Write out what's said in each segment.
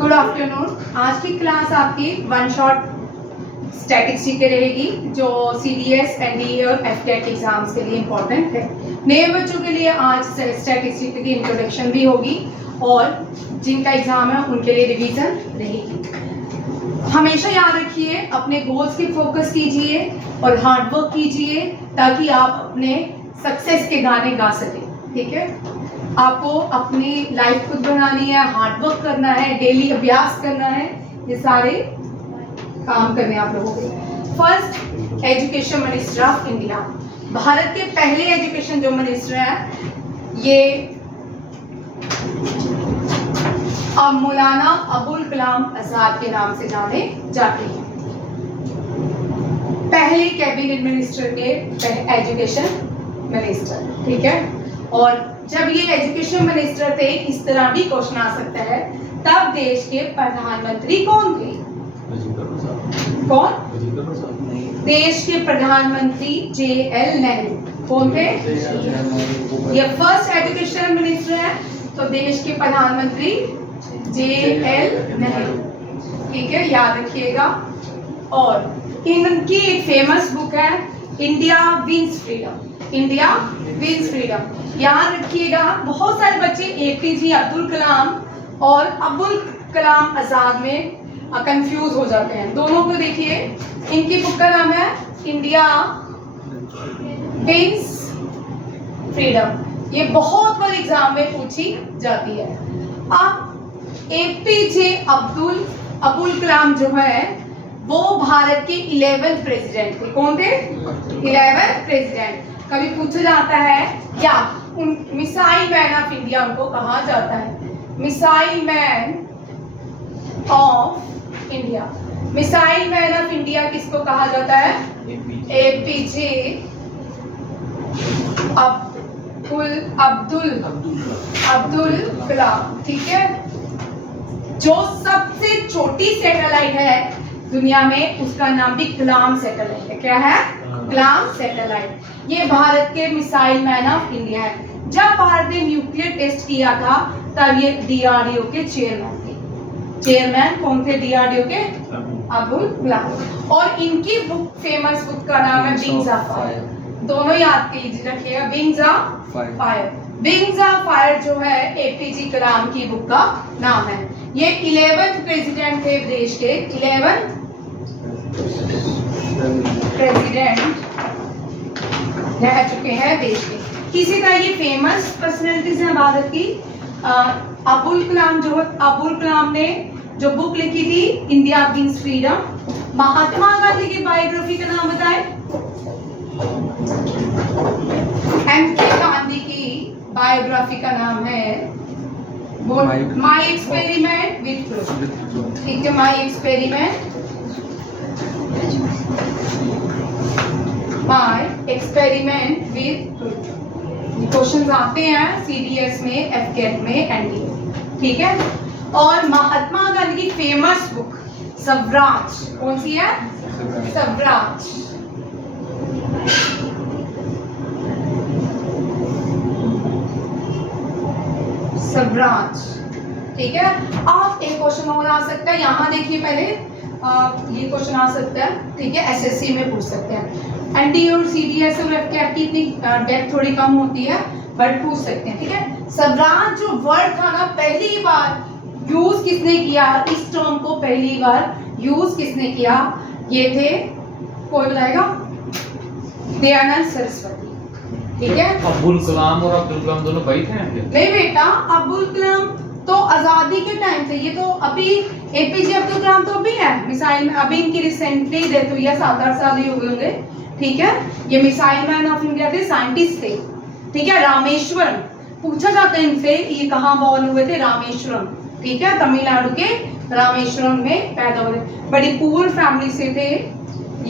Good afternoon. आज की class आपकी वन शॉट स्टैटिक्स की रहेगी जो CDS, NDA और FCAT एग्जाम्स के लिए इम्पोर्टेंट है। नए बच्चों के लिए आज स्टैटिक्स की इंट्रोडक्शन भी होगी और जिनका एग्जाम है उनके लिए रिवीजन रहेगी। हमेशा याद रखिए, अपने गोल्स की फोकस कीजिए और हार्ड वर्क कीजिए ताकि आप अपने सक्सेस के गाने गा सकें। ठीक है, आपको अपनी लाइफ खुद बनानी है, हार्ड वर्क करना है, डेली अभ्यास करना है, ये सारे काम करने आप लोगों को। First, education minister of India, Bharat के पहले एजुकेशन जो मिनिस्टर है ये अब मौलाना अबुल कलाम आजाद के नाम से जाने जाते हैं। पहले कैबिनेट मिनिस्टर के एजुकेशन मिनिस्टर। ठीक है, और जब ये एजुकेशन मिनिस्टर थे, इस तरह भी क्वेश्चन आ सकता है, तब देश के प्रधानमंत्री कौन थे? कौन? देश के प्रधानमंत्री JL नेहरू। कौन थे? ये फर्स्ट एजुकेशन मिनिस्टर है, तो देश के प्रधानमंत्री JL नेहरू। ठीक है, याद रखिएगा। और इनकी एक फेमस बुक है India wins freedom. India wins freedom याद रखिएगा। बहुत सारे बच्चे APJ अब्दुल कलाम और अबुल कलाम आजाद में कंफ्यूज हो जाते हैं। दोनों को देखिए, इनकी बुक का नाम है इंडिया विंस फ्रीडम। ये बहुत बार एग्जाम में पूछी जाती है। अब APJ अबुल कलाम जो है वो भारत के 11th प्रेसिडेंट थे। कौन थे? 11th president. कभी पूछा जाता है क्या मिसाइल मैन ऑफ इंडिया उनको कहा जाता है? Missile man of India. Missile man of India किसको कहा जाता है? APJ अब्दुल कलाम। ठीक है, जो सबसे छोटी सैटेलाइट है दुनिया में उसका नाम भी कलाम सैटेलाइट है। क्या है? कलाम सैटेलाइट। ये भारत के मिसाइल मैन ऑफ इंडिया है। जब भारत ने न्यूक्लियर टेस्ट किया था तब ये DRDO के चेयरमैन थे। चेयरमैन कौन थे DRDO के? अबुल कलाम। और इनकी बुक, फेमस बुक का नाम है विंग्स ऑफ फायर। दोनों याद कीजिए रखिएगा, wings of fire. Wings of fire जो है APJ कलाम की बुक का नाम है। ये 11th प्रेसिडेंट थे देश के। 11th प्रेसिडेंट रह चुके हैं देश के। किसी तरह ये फेमस पर्सनैलिटीज हैं भारत की। अबुल कलाम ने जो बुक लिखी थी India wins freedom. Mahatma Gandhi की बायोग्राफी का नाम बताएं। MK गांधी की बायोग्राफी का नाम है माई एक्सपेरिमेंट विथ ट्रुथ। ठीक है, my experiment with truth. Question आते हैं CDS में, FCAT में, NDA। ठीक है, और महात्मा गांधी की फेमस बुक स्वराज कौन सी है? स्वराज। स्वराज। ठीक है, आप एक क्वेश्चन और आ सकता है। यहाँ देखिए पहले ये क्वेश्चन आ सकता है। ठीक है, SSC में पूछ सकते हैं। NDA और CDS और FCAT की इतनी डेप्थ थोड़ी कम होती है, बट पूछ सकते हैं। ठीक है, स्वराज जो वर्ड था ना, पहली बार यूज किसने किया? इस टर्म को पहली बार यूज किसने किया? ये थे, कोई बताएगा? दयानंद सरस्वती। ठीक है, अबुल कलाम और अब्दुल कलाम दोनों भाई थे? नहीं बेटा, अबुल कलाम तो आजादी के टाइम थे। ये तो अभी APJ अब्दुल कलाम तो अभी है मिसाइल में, अभी इनकी रिसेंटली डेथ हुई है, 7-8 साल ही हुए होंगे। ठीक है, ये मिसाइल मैन ऑफ इंडिया थे, साइंटिस्ट थे। ठीक है, रामेश्वरम पूछा जाता है इनसे, ये कहाँ बॉर्न हुए थे? रामेश्वरम। ठीक है, तमिलनाडु के रामेश्वरम में पैदा हुए। बड़ी पुअर फैमिली से थे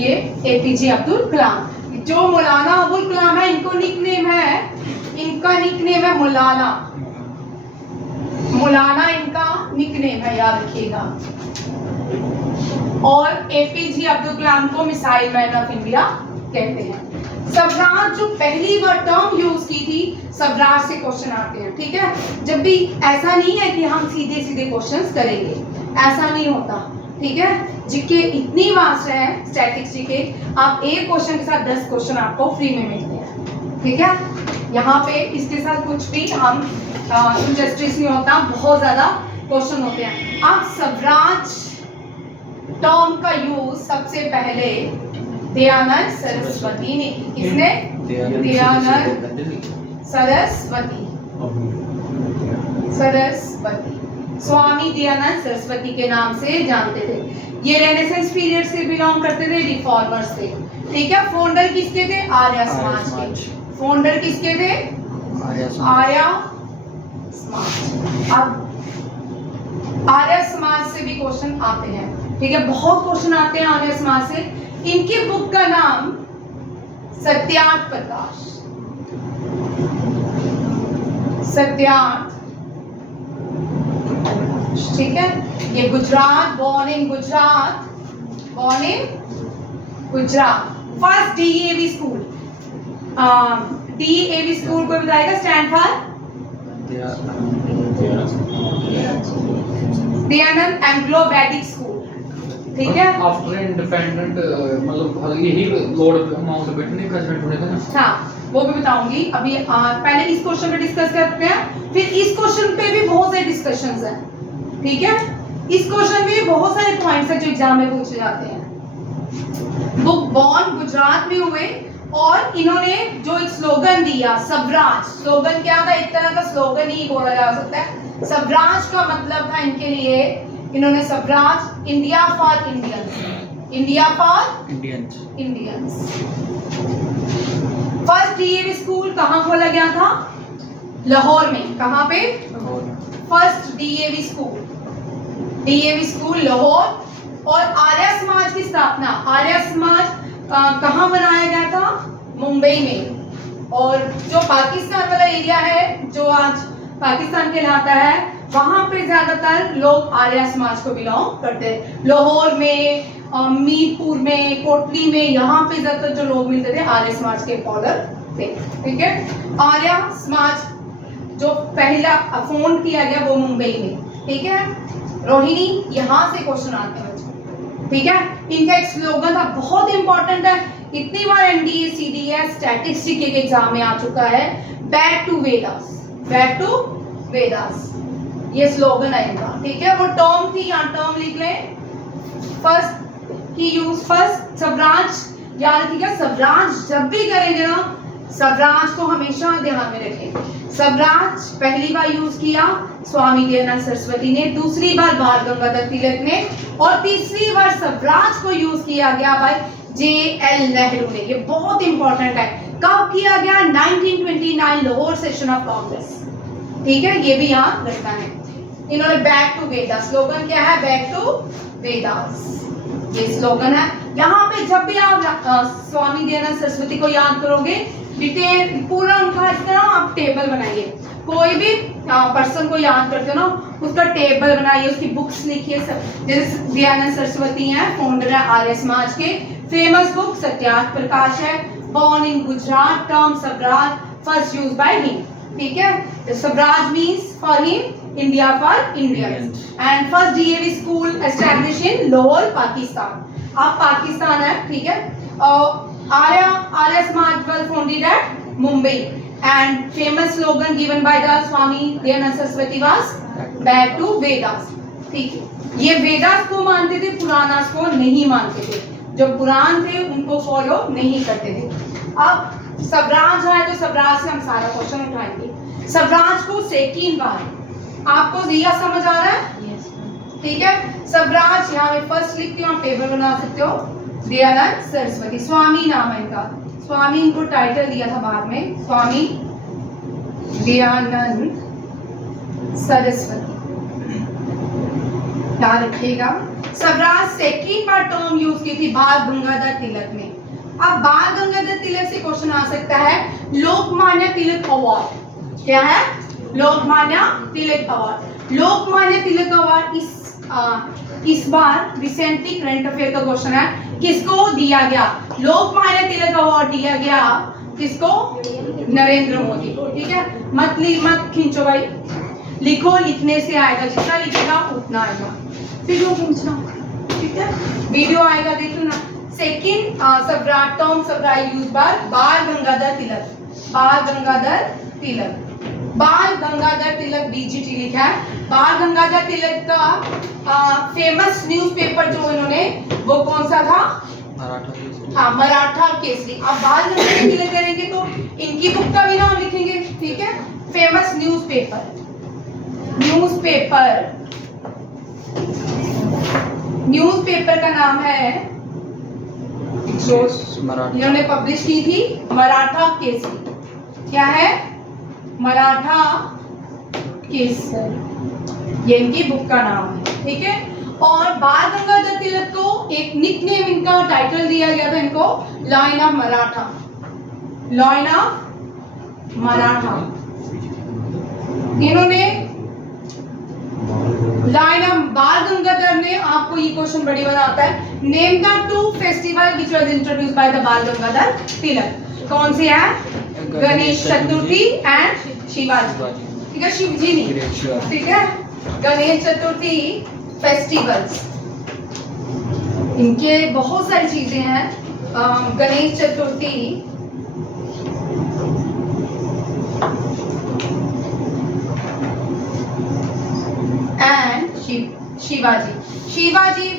ये APJ अब्दुल कलाम। जो मौलाना अबुल कलाम है, इनका निकनेम है मौलाना। मौलाना इनका निकनेम है, याद रखिएगा। और APJ अब्दुल कलाम को मिसाइल मैन ऑफ इंडिया कहते हैं। स्वराज जो पहली बार टर्म यूज की थी, स्वराज से क्वेश्चन आते हैं, ठीक है। जब भी ऐसा नहीं है कि हम सीधे सीधे क्वेश्चंस करेंगे, ऐसा नहीं होता, ठीक है। जीके इतनी वास्ट है स्टैटिक्स जीके, आप एक क्वेश्चन के साथ 10 क्वेश्चन आपको फ्री में मिलते हैं, ठीक है। यहाँ पे इसके साथ कुछ भी हम इंडस्ट्रीज नहीं होता, बहुत ज्यादा क्वेश्चन होते हैं। अब स्वराज टर्म का यूज सबसे पहले दयानंद सरस्वती ने की। किसने? दयानंद सरस्वती। स्वामी दयानंद सरस्वती के नाम से जानते थे। ये रेनेसेंस पीरियड से बिलोंग करते थे, रिफॉर्मर्स से, ठीक है। फाउंडर किसके थे? आर्य समाज के। फाउंडर किसके थे? आर्य समाज। अब आर्य समाज से भी क्वेश्चन आते हैं, ठीक है, बहुत क्वेश्चन आते हैं आर्य समाज से। इनकी बुक का नाम सत्यार्थ प्रकाश, सत्यार्थ, ठीक है। ये Gujarat, born in Gujarat, first DAV school. DAV school को बताएगा स्टैंड फॉर दयानंद एंग्लो वैदिक स्कूल, ठीक है। आफ्टर इंडिपेंडेंट मतलब यही लॉर्ड माउंटबेटन का जजमेंट होने था ना। हाँ, वो भी बताऊंगी। अभी पहले इस क्वेश्चन पे डिस्कस करते हैं, फिर इस क्वेश्चन पे भी बहुत सारे डिस्कशंस हैं, ठीक है। इस क्वेश्चन में बहुत सारे पॉइंट्स हैं जो एग्जाम में पूछे जाते हैं। बुक बॉर्न गुजरात में हुए और इन्होंने जो एक स्लोगन दिया स्वराज, स्लोगन क्या था? एक तरह का स्लोगन ही बोला जा सकता है। स्वराज का मतलब था इनके लिए, इन्होंने Swaraj, India for Indians, India for Indians. First DAV school कहाँ खोला गया था? लाहौर में। कहाँ पे? First DAV school Lahore. और आर्य समाज की स्थापना, आर्य समाज कहाँ बनाया गया था? मुंबई में। और जो पाकिस्तान वाला एरिया है, जो आज पाकिस्तान कहलाता है, वहां पे ज्यादातर लोग आर्य समाज को बिलोंग करते हैं। लाहौर में, मीरपुर में, कोटली में, यहाँ पे ज्यादातर जो लोग मिलते थे आर्य समाज के फॉलोअर थे, ठीक है। आर्य समाज जो पहला फाउंड किया गया वो मुंबई में, ठीक है। रोहिणी, यहाँ से क्वेश्चन आते हैं, ठीक है। इनका एक स्लोगन था, बहुत इंपॉर्टेंट है, इतनी बार एनडीए सीडीएस स्टैटिस्टिक्स के एग्जाम में आ चुका है। Back to Vedas, back to Vedas, ये स्लोगन है इनका, ठीक है। वो टर्म थी, यहाँ टर्म लिख लें। फर्स्ट की यूज, फर्स्ट स्वराज याद रखिएगा। स्वराज जब भी करेंगे ना, स्वराज को हमेशा ध्यान में रखें। स्वराज पहली बार यूज किया स्वामी दयानंद सरस्वती ने, दूसरी बार बाल गंगाधर तिलक ने, और तीसरी बार स्वराज को यूज किया गया भाई JL नेहरू ने। ये बहुत इंपॉर्टेंट है। कब किया गया? 1929 लाहौर सेशन ऑफ कांग्रेस, ठीक है। ये भी याद रखना है। इन्होंने बैक टू वेदास, स्लोगन क्या है? बैक टू वेदास, ये स्लोगन है। यहाँ पे जब भी आप स्वामी दयानंद सरस्वती को याद करोगे, डिटेल पूरा उनका इस तरह आप टेबल बनाइए। कोई भी पर्सन को याद करते हो ना, उसका टेबल बनाइए, उसकी बुक्स लिखिए। सब जैसे दयानंद सरस्वती हैं, फाउंडर है आर्य समाज के। फेमस बुक सत्यार्थ प्रकाश है। Born in Gujarat, term Swaraj first use by him, ठीक है। Swaraj means for him, India for Indians. And first DAV school establish in Lahore, Pakistan. अब पाकिस्तान है, ठीक है। Arya Samaj was founded at Mumbai and famous slogan given by the Swami Dayanand Saraswati was back to Vedas, ठीक है। ये वेदास को मानते थे, पुराणास को नहीं मानते थे। जो पुराण थे उनको फॉलो नहीं करते थे। अब स्वराज है तो स्वराज से हम सारा क्वेश्चन उठाएंगे। स्वराज को सेकिन बार आपको दिया समझ आ रहा है? ठीक है। स्वराज यहाँ में फर्स्ट लिखती हूँ, आप टेबल बना सकते हो। दयानंद सरस्वती, स्वामी नाम है इनका। स्वामी इनको टाइटल दिया था बाद में, स्वामी दयानंद सरस्वती, याद रखिएगा। स्वराज सेकंड बार टर्म यूज की थी बाल गंगाधर तिलक ने। अब बाल गंगाधर तिलक से क्वेश्चन आ सकता है, लोकमान्य तिलक अवार्ड क्या है? लोकमान्य तिलक अवार्ड। लोकमान्य तिलक अवार्ड इस इस बार रिसेंटली करंट अफेयर का क्वेश्चन है, किसको दिया गया? लोकमान्य तिलक अवार्ड दिया गया किसको? नरेंद्र मोदी को। ठीक है, मत खींचो भाई, लिखो, लिखने से आएगा, जितना लिखेगा उतना आएगा, फिर क्यों खींचना? ठीक है, वीडियो आएगा देख लो ना। सेकंड सम्राट टर्म सम्राट यूज बाल गंगाधर तिलक, बाल गंगाधर तिलक, बाल गंगाधर तिलक बीजीटी लिखा है। बाल गंगाधर तिलक का फेमस न्यूज़पेपर जो इन्होंने, वो कौन सा था? मराठा केसरी। हाँ, मराठा केसरी। अब बाल गंगाधर तिलक करेंगे तो इनकी बुक का भी नाम लिखेंगे। ठीक है, फेमस न्यूज़पेपर, न्यूज़पेपर का नाम है जो इन्होंने पब्लिश की थी, मराठा केसरी। क्या है? मराठा केसरी, ये इनकी बुक का नाम है। ठीक है, और बाल गंगाधर तिलक को एक निकनेम, इनका टाइटल दिया गया था इनको, line of Maratha, line of Maratha. इन्होंने लाइन ऑफ बाल गंगाधर ने, आपको ये क्वेश्चन बड़ी बार आता है, name the two festival which was introduced by the बाल गंगाधर तिलक। कौन से हैं? गणेश चतुर्थी एंड शिवाजी। ठीक है, शिव जी नहीं, ठीक है, गणेश चतुर्थी फेस्टिवल्स, इनके बहुत सारी चीजें हैं। गणेश चतुर्थी, एंड शिवाजी। शिवाजी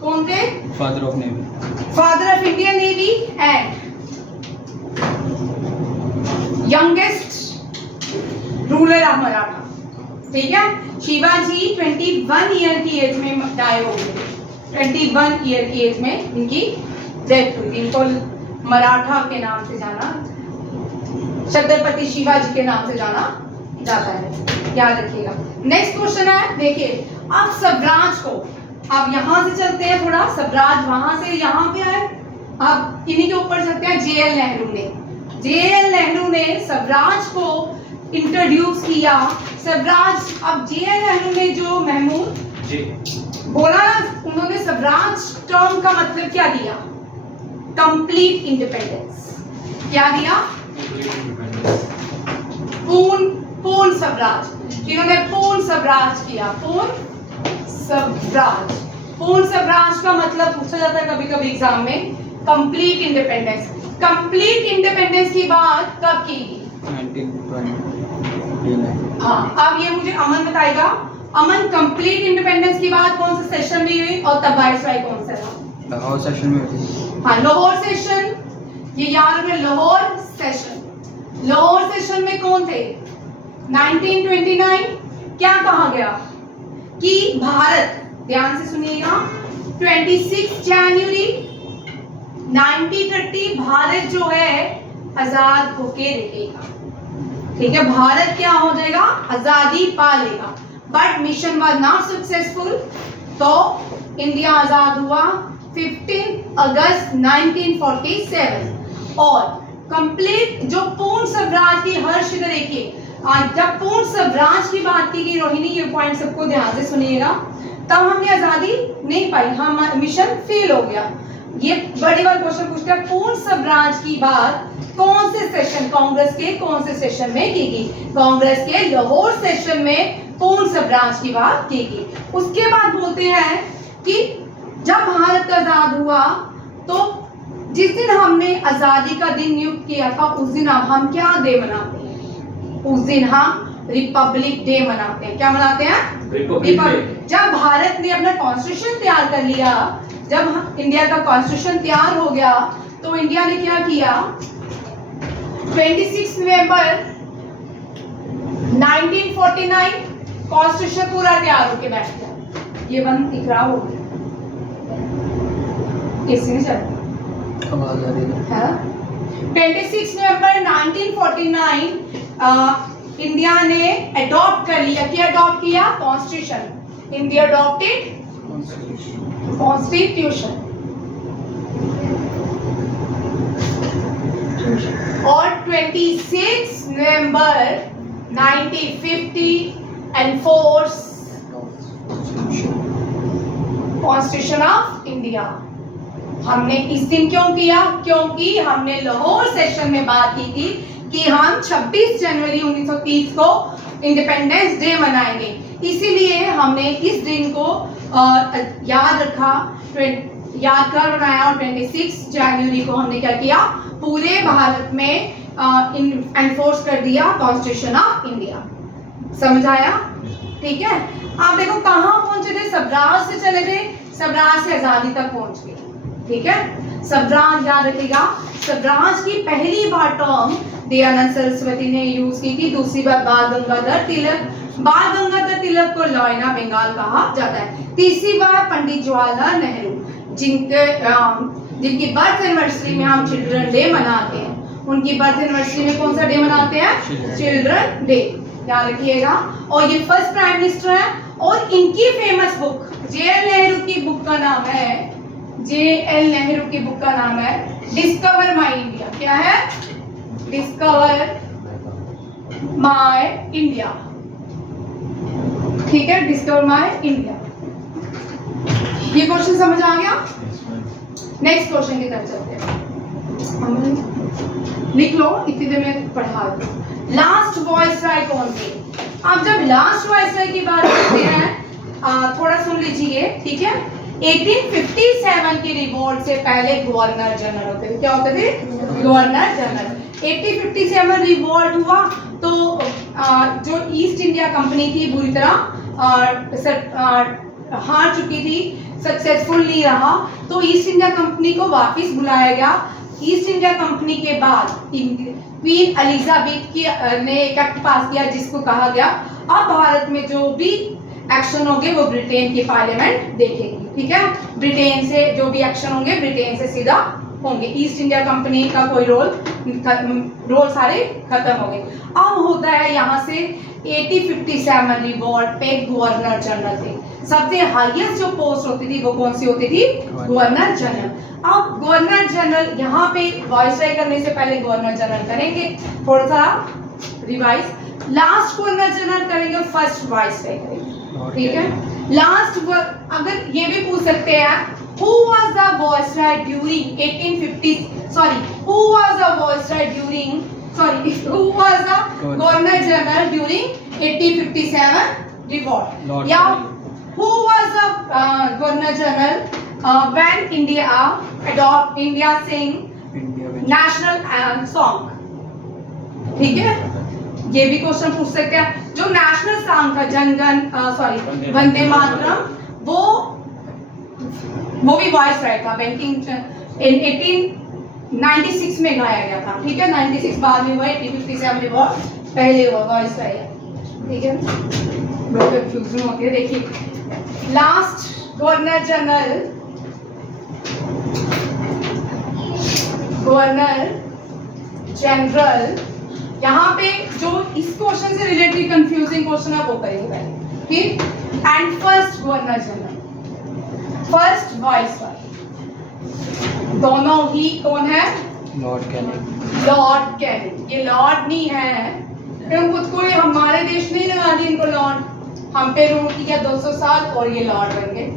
कौन थे? Father of navy, father of Indian navy and youngest ruler of Maratha. ठीक है, शिवाजी 21 ईयर की एज में डाई हो गए, 21 ईयर की एज में इनकी डेथ हुई। इनको मराठा के नाम से जाना, छत्रपति शिवाजी के नाम से जाना जाता है, याद रखिएगा। नेक्स्ट क्वेश्चन है, देखिए, अब स्वराज को, अब यहां से चलते हैं थोड़ा, स्वराज वहां से यहां पे आए, अब इन्हीं के ऊपर चलते हैं। जेएल नेहरू ने स्वराज को इंट्रोड्यूस किया। स्वराज, अब जेएल नेहरू ने जो महमूद जी बोला, उन्होंने स्वराज टर्म का मतलब क्या दिया? Complete independence. क्या दिया? पूर्ण स्वराज। जिन्होंने पूर्ण स्वराज किया, पूर्ण स्वराज का मतलब पूछा जाता है कभी कभी एग्जाम में, कंप्लीट इंडिपेंडेंस। कंप्लीट इंडिपेंडेंस की बात कब की? 1929। हाँ, अब ये मुझे अमन बताएगा, अमन कंप्लीट इंडिपेंडेंस की बात कौन से सेशन में हुई और तब वाइसराय कौन सा था? लाहौर सेशन में हुई। हाँ, लाहौर सेशन, ये याद रखें, लाहौर सेशन। लाहौर सेशन में कौन थे? 1929 क्या कहा गया कि भारत, ध्यान से सुनिएगा, 26 जनवरी 1930 भारत जो है आजाद होके रहेगा। ठीक है, भारत क्या हो जाएगा? आजादी पा लेगा। But mission was not successful, तो इंडिया आजाद हुआ 15 अगस्त 1947। और कंप्लीट जो पूर्ण स्वराज की, हर्ष इधर देखिए, जब पूर्ण स्वराज की बात की गई, रोहिणी ये पॉइंट सबको ध्यान से सुनिएगा, तब हमने आजादी नहीं पाई, हम मिशन फेल हो गया। ये बड़ी बार क्वेश्चन पूछता है, पूर्ण स्वराज की बात कौन से सेशन, कांग्रेस के कौन से सेशन में की गई? कांग्रेस के लाहौर सेशन में पूर्ण स्वराज की बात की गई। उसके बाद बोलते हैं कि जब भारत आजाद हुआ, तो जिस दिन हमने आजादी का दिन नियुक्त किया था, उस दिन अब हम क्या डे मनाते हैं? उस दिन हम रिपब्लिक डे मनाते हैं। क्या मनाते हैं? Republic day. जब भारत ने अपना कॉन्स्टिट्यूशन तैयार कर लिया, जब इंडिया का कॉन्स्टिट्यूशन तैयार हो गया, तो इंडिया ने क्या किया? 26 नवंबर 1949 कॉन्स्टिट्यूशन पूरा तैयार होके बैठ गया। ये बंद इकरार हो गया, किसी ने चल 26 नवंबर 1949 इंडिया ने अडॉप्ट कर लिया। क्या अडॉप्ट किया? कॉन्स्टिट्यूशन। India adopted constitution. और 26 नवंबर 1950 एनफोर्स कॉन्स्टिट्यूशन ऑफ इंडिया। हमने इस दिन क्यों किया? क्योंकि हमने लाहौर सेशन में बात की थी कि हम 26 जनवरी 1930 को इंडिपेंडेंस डे मनाएंगे, इसीलिए हमने इस दिन को याद रखा, यादगार बनाया और 26 जनवरी को हमने क्या किया, पूरे भारत में एनफोर्स कर दिया कॉन्स्टिट्यूशन ऑफ इंडिया। समझ आया? ठीक है। आप देखो कहाँ पहुंचे थे, स्वराज से चले गए, स्वराज से आजादी तक पहुंच गए। ठीक है, स्वराज याद रखिएगा, स्वराज की पहली बार टर्म दयानंद सरस्वती ने यूज की थी, दूसरी बार बाल गंगाधर तिलक, बाल गंगाधर तिलक को लॉयना बंगाल कहा जाता है, तीसरी बार पंडित जवाहरलाल नेहरू, जिनकी बर्थ एनिवर्सरी में हम चिल्ड्रन डे मनाते हैं। उनकी बर्थ एनिवर्सरी में कौन सा डे मनाते हैं? चिल्ड्रन डे, याद रखिएगा। और ये फर्स्ट प्राइम मिनिस्टर है और इनकी फेमस बुक जे.एल. नेहरू की बुक का नाम है, जे.एल. नेहरू की बुक का नाम है डिस्कवर माई इंडिया। क्या है? डिस्कवर माई इंडिया। ठीक है, डिस्कवर माई इंडिया। ये क्वेश्चन समझ आ गया? नेक्स्ट क्वेश्चन की तरफ चलते हैं। लिख लो, इतनी देर में पढ़ा दो। लास्ट वॉइसरॉय कौन थे? अब जब लास्ट वॉइसरॉय की बात करते हैं, थोड़ा सुन लीजिए। ठीक है, 1857 की रिवोल्ट से पहले गवर्नर जनरल होते थे। क्या होते थे? Governor general. 1857 रिवोल्ट हुआ तो जो ईस्ट इंडिया कंपनी थी बुरी तरह हार चुकी थी, सक्सेसफुल नहीं रहा, तो ईस्ट इंडिया कंपनी को वापस बुलाया गया। ईस्ट इंडिया कंपनी के बाद क्वीन एलिजाबेथ की ने एक एक्ट पास किया जिसको कहा गया अब भारत में जो भी एक्शन होंगे वो ब्रिटेन की पार्लियामेंट देखेगी। ठीक है, ब्रिटेन से जो भी एक्शन होंगे ब्रिटेन से सीधा होंगे। ईस्ट इंडिया कंपनी का कोई रोल सारे खत्म हो गए। अब होता है यहाँ से 1857 रिवोल्ट पे गवर्नर जनरल थे। सबसे हाईएस्ट जो पोस्ट होती थी वो कौन सी होती थी? Governor general. अब गवर्नर जनरल यहाँ पे वॉइसरॉय करने से पहले गवर्नर जनरल करेंगे, थोड़ा सा रिवाइज। लास्ट गवर्नर जनरल करेंगे, फर्स्ट वॉइसरॉय करेंगे। ठीक है, लास्ट अगर ये भी पूछ सकते हैं who was the viceroy during 1850 sorry who was the viceroy during sorry who was the governor general during 1857 revolt, या who was the governor general when India sing national song। ठीक है, ये भी क्वेश्चन पूछ सकते हैं। जो नेशनल सॉन्ग था जनगण सॉरी वंदे मातरम, वो भी वॉइसरॉय था। बैंकिंग 1896 में गाया गया था। ठीक है, 96 बाद में हुआ, 1857 रिवॉल्ट पहले हुआ, वॉइसरॉय है। ठीक है, लोग कंफ्यूजन होती है। देखिए, लास्ट गवर्नर जनरल यहाँ पे जो इस क्वेश्चन से रिलेटेड कंफ्यूजिंग क्वेश्चन है वो करेंगे पहले। ठीक, and first governor general, first viceroy, दोनों ही कौन है? Lord Canning. Lord Canning. ये लॉर्ड नहीं है, क्यों खुद को हमारे देश ने लगा दी इनको लॉर्ड, हम पे रूल किया 200 साल और ये लॉर्ड बन गए।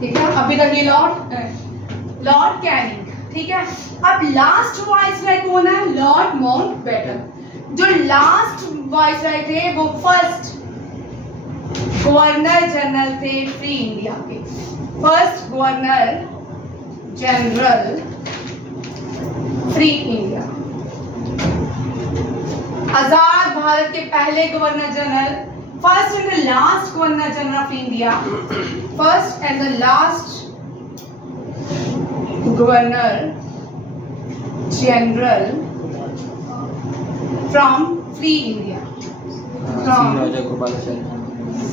ठीक है, अभी तक ये लॉर्ड कैनिंग। ठीक है, अब लास्ट वॉइसरॉय कौन है? Lord Mountbatten. जो लास्ट वॉइसरॉय थे वो फर्स्ट गवर्नर जनरल थे फ्री इंडिया के। First governor general free India, आजाद भारत के पहले governor general, first and the last governor general of India, first and the last governor general from free India, from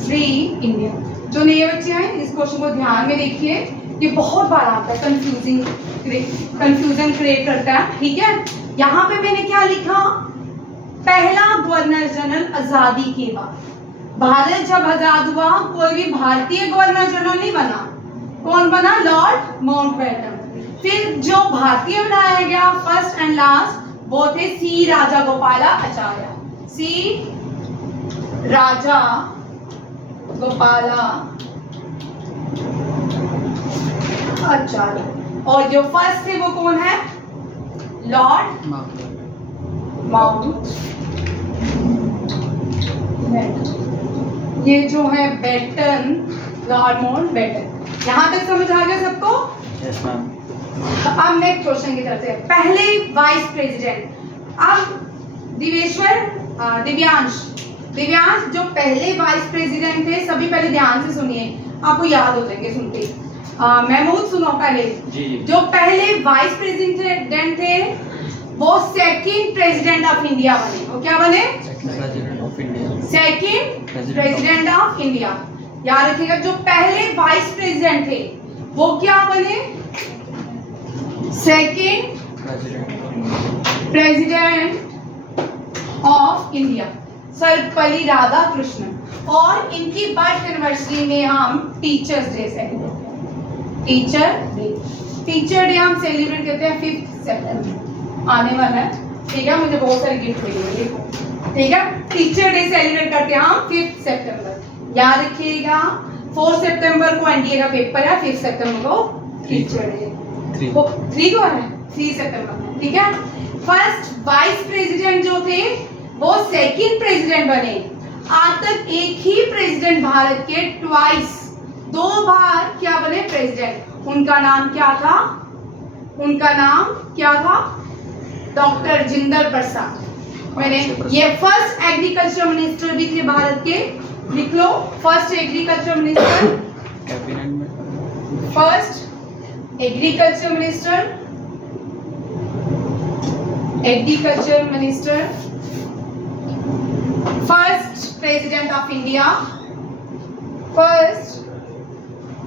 free India. जो नए बच्चे हैं इस क्वेश्चन को ध्यान में देखिए, ये बहुत बार आता है, कंफ्यूजन क्रिएट करता है। ठीक है, यहाँ पे मैंने क्या लिखा? पहला गवर्नर जनरल आजादी के बाद, भारत जब आजाद हुआ कोई भी भारतीय गवर्नर जनरल नहीं बना। कौन बना? Lord Mountbatten. फिर जो भारतीय बनाया गया फर्स्ट एंड लास्ट वो थे सी राजा गोपालाचार्य, सी राजा गोपालाचार्य। चार। और जो फर्स्ट थे वो कौन है? Lord mount. ये जो है बेटन, लॉर्ड माउंट बेटन। यहाँ तक समझ आ गया सबको? Yes ma'am. अब नेक्स्ट क्वेश्चन की तरफ से, पहले वाइस प्रेसिडेंट। अब दिव्यांश जो पहले वाइस प्रेसिडेंट थे, सभी पहले ध्यान से सुनिए, आपको याद हो जाएंगे सुनते ही। महमूद सुनो पहले। जी। जो पहले वाइस प्रेसिडेंट थे वो सेकंड प्रेसिडेंट ऑफ इंडिया बने। वो क्या बने? President of India. Second president of India. याद रखिएगा, जो पहले वाइस प्रेसिडेंट थे वो क्या बने? Second president of India, Sarvepalli Radhakrishnan. और इनकी बर्थ एनिवर्सरी में हम teachers day celebrate teacher day हम सेलिब्रेट करते हैं 5 सितंबर, आने वाला है। ठीक है, मुझे बहुत सारे गिफ्ट मिलेंगे, ठीक है। टीचर डे सेलिब्रेट करते हैं हम 5 सितंबर। याद रखिएगा, 4 सितंबर को एनडीए का पेपर है, 5 सितंबर को टीचर डे। 3 को है 3 सितंबर, ठीक है। फर्स्ट वाइस प्रेसिडेंट जो थे वो सेकंड प्रेसिडेंट बने। आज तक एक ही प्रेसिडेंट भारत के ट्वाइस, 2 बार क्या बने प्रेसिडेंट। उनका नाम क्या था? डॉक्टर जिंदल प्रसाद। मैंने ये फर्स्ट एग्रीकल्चर मिनिस्टर भी थे भारत के, लिख लो, फर्स्ट एग्रीकल्चर मिनिस्टर। कैबिनेट में first agriculture minister, first president of India, first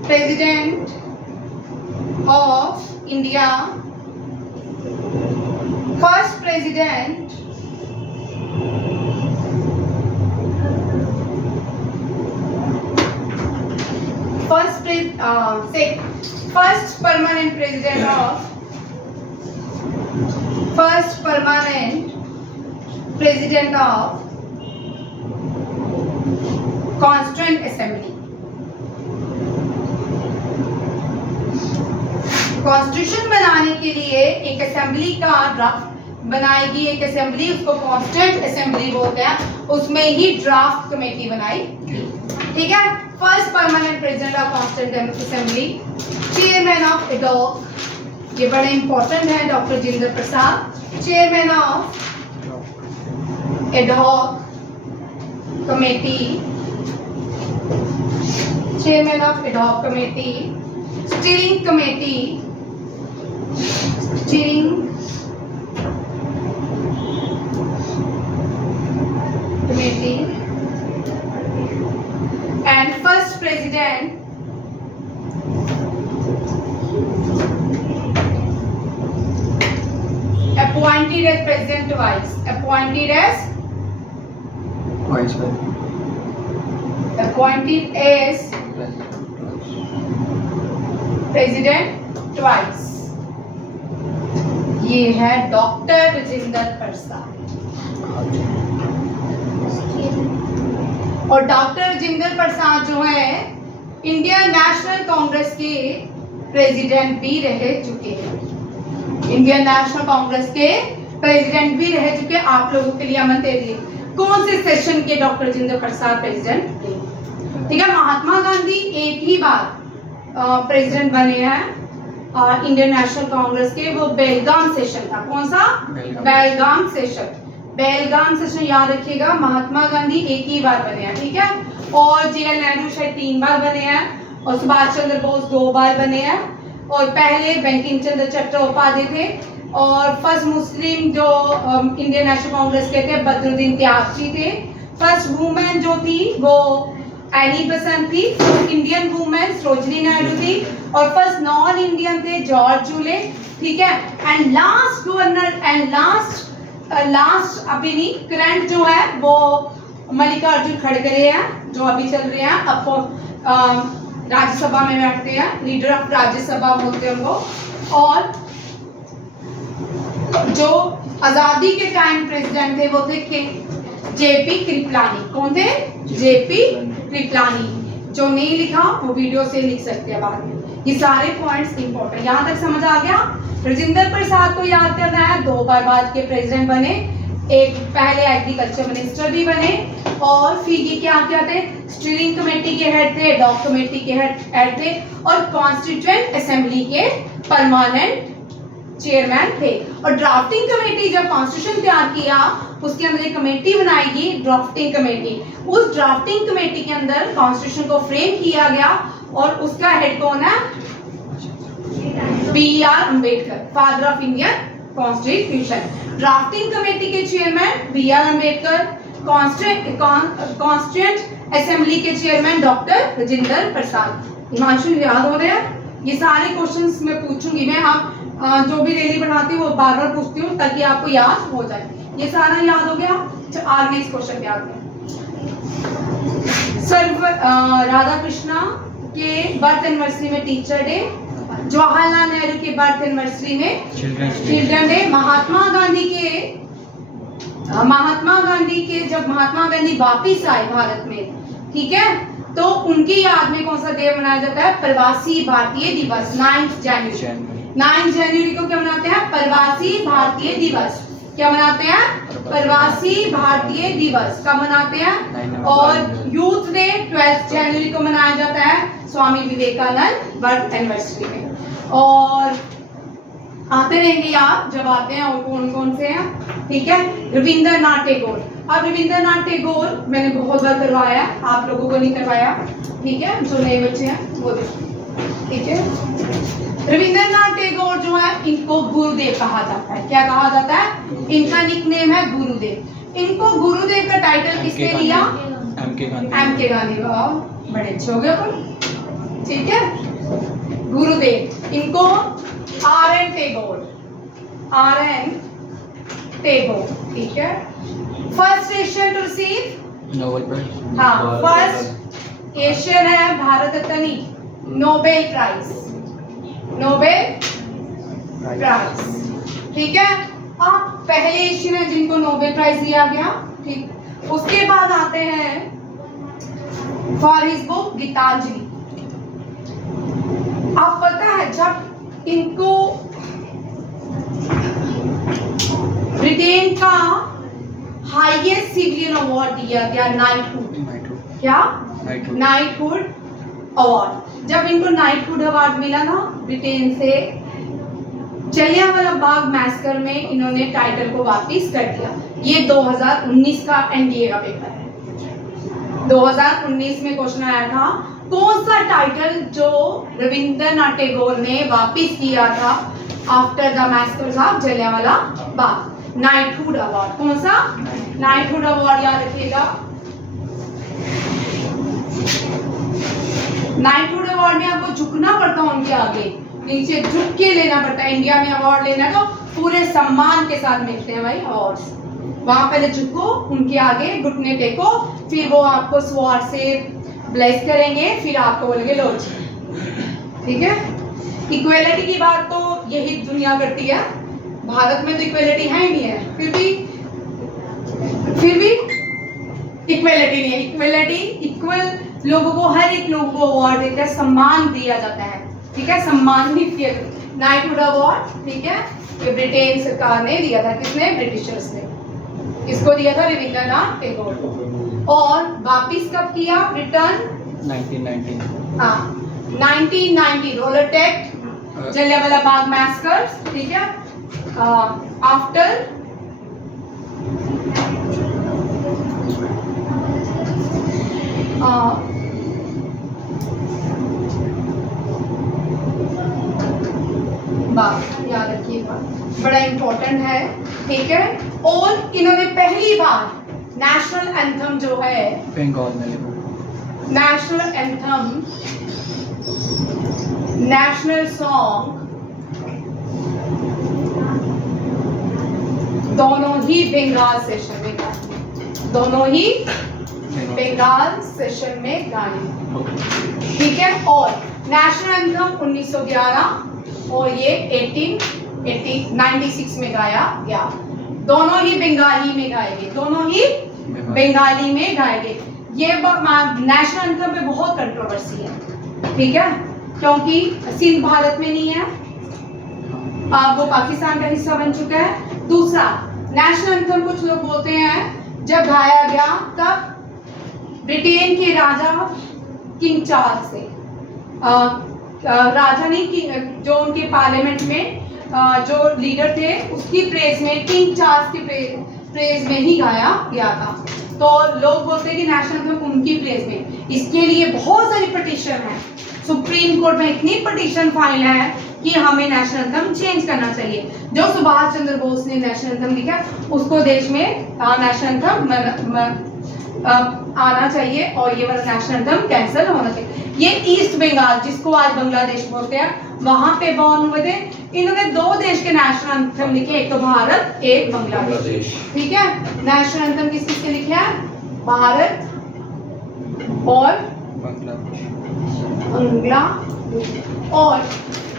president of India, first president first permanent president of constituent assembly. Constitution बनाने के लिए एक असेंबली का ड्राफ्ट बनाएगी, एक असेंबली, उसको कॉन्स्टिट्यूएंट असेंबली बोलते हैं, उसमें ही ड्राफ्ट कमेटी बनाई, ठीक है। First permanent president of constituent assembly, chairman of ad hoc, ये बड़े इंपॉर्टेंट है, doctor Jindal Prasad, chairman of ad hoc committee, steering committee, and first president appointed as president twice, appointed as president twice। ये है doctor Jindal प्रसाद। और doctor Jindal प्रसाद जो है Indian national Congress के president भी रह चुके हैं। इंडियन नेशनल कांग्रेस के प्रेसिडेंट भी रह चुके। आप लोगों के लिए अमन दे दिए, कौन से सेशन के डॉक्टर जिंदल प्रसाद प्रेसिडेंट थे? ठीक है, महात्मा गांधी एक ही बार प्रेसिडेंट बने हैं और इंडियन नेशनल कांग्रेस के, वो बेलगाम सेशन था। कौन सा? बेलगाम सेशन याद रखिएगा। महात्मा गांधी एक ही बार बने हैं, ठीक है। और जेएल नेहरू शायद 3 बार बने हैं, और सुभाष चंद्र बोस 2 बार बने हैं, और पहले बंकिम चंद्र चट्टोपाध्याय थे, और फर्स्ट मुस्लिम जो इंडियन नेशनल कांग्रेस के थे बदरुद्दीन त्यागची थे। फर्स्ट वुमेन जो थी वो एनी बसंत थी। इंडियन वुमेन सरोजिनी नायडू थी, और फर्स्ट नॉन इंडियन थे जॉर्ज जूले, ठीक है। And last governor and last अभी नहीं, करंट जो है वो मल्लिकार्जुन खड़गे हैं, जो अभी चल रहे हैं। अब राज्यसभा में बैठते हैं, लीडर ऑफ राज्यसभा बोलते हैं उनको। और जो आजादी के टाइम प्रेसिडेंट थे वो थे जेपी कृपलानी। कौन थे? जेपी कृपलानी। जो नहीं लिखा वो वीडियो से लिख सकते हैं बाद में। ये सारे पॉइंट्स इंपॉर्टेंट, यहाँ तक समझ आ गया। राजेंद्र प्रसाद को याद करना है, 2 बार बाद के प्रेसिडेंट बने, एक पहले एग्रीकल्चर मिनिस्टर भी बने, और फिर ये क्या क्या थे, स्टीयरिंग कमेटी के हेड थे, डॉग कमेटी के हेड थे, और कॉन्स्टिट्यूएंट असेंबली के परमानेंट चेयरमैन थे। और ड्राफ्टिंग कमेटी जब कॉन्स्टिट्यूशन तैयार किया उसके अंदर एक कमेटी बनाएगी ड्राफ्टिंग कमेटी। उस ड्राफ्टिंग कमेटी के अंदर कॉन्स्टिट्यूशन को फ्रेम किया गया और उसका हेड कौन है, B.R. Ambedkar, father of Indian constitution. Drafting committee के chairman B.R. Ambedkar, constituent assembly के चेयरमैन डॉक्टर राजेंद्र प्रसाद। हिमांशु याद हो रहे हैं? ये सारे क्वेश्चंस मैं पूछूंगी, मैं आप जो भी डेली पढ़ाती हूँ वो बार बार पूछती हूँ ताकि आपको याद हो जाए। ये सारा याद हो गया। आगे नेक्स्ट क्वेश्चन पे आते हैं। सर्व राधा कृष्णा के बर्थ एनिवर्सरी में टीचर डे, जवाहरलाल नेहरू के बर्थ एनिवर्सरी में चिल्ड्रन डे, महात्मा गांधी के जब महात्मा गांधी वापिस आए भारत में, ठीक है, तो उनकी याद में कौन सा डे मनाया जाता है, प्रवासी भारतीय दिवस, 9 जनवरी। 9 जनवरी को क्या मनाते हैं, प्रवासी भारतीय दिवस। क्या मनाते हैं, प्रवासी भारतीय दिवस का मनाते हैं। और यूथ डे 12 जनवरी को मनाया जाता है स्वामी विवेकानंद बर्थ एनिवर्सरी में। और आते रहेंगे याद जब आते हैं, और कौन कौन से हैं, ठीक है। रविंद्रनाथ टैगोर, अब रविंद्रनाथ टैगोर मैंने बहुत बार करवाया, आप लोगों को नहीं करवाया, ठीक है, जो नए बच्चे हैं वो देखो, ठीक है। रविंद्रनाथ टैगोर जो है इनको गुरुदेव कहा जाता है। क्या कहा जाता है, इनका निकनेम है गुरुदेव। इनको गुरुदेव का टाइटल किसने दिया, एम के गांधी। वाह, बड़े अच्छे हो गए अपन, ठीक है। गुरुदेव, इनको R.N. टैगोर, ठीक है। First Asian to receive Nobel prize, हाँ, फर्स्ट एशियन है भारत रत्न नोबेल प्राइज, ठीक है। अब पहले एशियन है जिनको नोबेल प्राइज दिया गया, ठीक। उसके बाद आते हैं फॉर हिज बुक गीतांजलि। आप पता है जब इनको ब्रिटेन का हाईएस्ट सिविलियन अवार्ड दिया गया, नाइटहुड, क्या नाइटहुड अवार्ड, जब इनको नाइटहुड अवार्ड मिला ना ब्रिटेन से, जलियांवाला बाग मैसकर में इन्होंने टाइटल को वापस कर दिया। ये 2019 का एनडीए का पेपर है। 2019 में क्वेश्चन आया था कौन सा टाइटल जो रविंद्रनाथ टैगोर ने वापस किया था after the massacres of Jallianwala Bagh, knighthood award. कौन सा, नाइटहुड अवार्ड, याद रखिएगा। नाइटहुड अवार्ड में आपको झुकना पड़ता है उनके आगे, नीचे झुक के लेना पड़ता है। इंडिया में अवार्ड लेना है तो पूरे सम्मान के साथ मिलते हैं भाई अवार्ड्स। वहां पहले झुको, उनके आगे घुटने टेको, फिर वो आपको स्वॉर्ड से ब्लेस करेंगे, फिर आपको बोलेंगे लो जी, ठीक है। इक्वेलिटी की बात तो यही दुनिया करती है, भारत में तो इक्वेलिटी है ही नहीं है, फिर भी इक्वेलिटी नहीं है। इक्वेलिटी, इक्वल लोगों को, हर एक लोगों को अवार्ड देकर सम्मान दिया जाता है, ठीक है, सम्मानित किया। नाइटहुड अवार्ड, ठीक है, ये ब्रिटेन सरकार ने दिया था, किसने, ब्रिटिशर्स ने। किसको दिया था, रविंद्रनाथ टैगोर को। और वापिस कब किया, रिटर्न 1990, हाँ 1990, रोलर एक्ट, जलियांवाला बाग मैसकर्स, ठीक है, आफ्टर याद रखिएगा, बड़ा इंपॉर्टेंट है, ठीक है। और इन्होंने पहली बार नेशनल एंथम जो है, बंगाल में नेशनल एंथम, नेशनल सॉन्ग, दोनों ही बंगाल सेशन में गाए, दोनों ही बंगाल सेशन में गाए, ठीक है। और नेशनल एंथम 1911 और ये 1896 में गाया गया। दोनों ही बंगाली में गाए गए, दोनों ही बंगाली में गाए गए। ये नेशनल एंथम पे बहुत कंट्रोवर्सी है, ठीक है, क्योंकि सिंध भारत में नहीं है, वो पाकिस्तान का हिस्सा बन चुका है। दूसरा, नेशनल एंथम कुछ लोग बोलते हैं जब गाया गया तब ब्रिटेन के राजा किंग चार्ल्स से, राजा नहीं कि जो उनके पार्लियामेंट में जो लीडर थे उसकी प्रेज में, किंग चार्ल्स की प्रेज में ही गाया गया था। तो लोग बोलते हैं कि नेशनल एंथम उनकी प्लेस में। इसके लिए बहुत सारी पिटीशन है, सुप्रीम कोर्ट में इतनी पिटीशन फाइल है कि हमें नेशनल एंथम चेंज करना चाहिए। जो सुभाष चंद्र बोस ने नेशनल एंथम लिखा उसको देश में नेशनल एंथम आना चाहिए और ये वाला नेशनल एंथम कैंसिल होना चाहिए। ये ईस्ट बंगाल, जिसको आज बांग्लादेश बोलते हैं, वहां पे बॉर्न हुए थे। इन्होंने 2 देश के नेशनल एंथम लिखे, एक तो भारत, एक बांग्लादेश, ठीक है। नेशनल एंथम किस किसके लिखे हैं? भारत और बांग्लादेश। और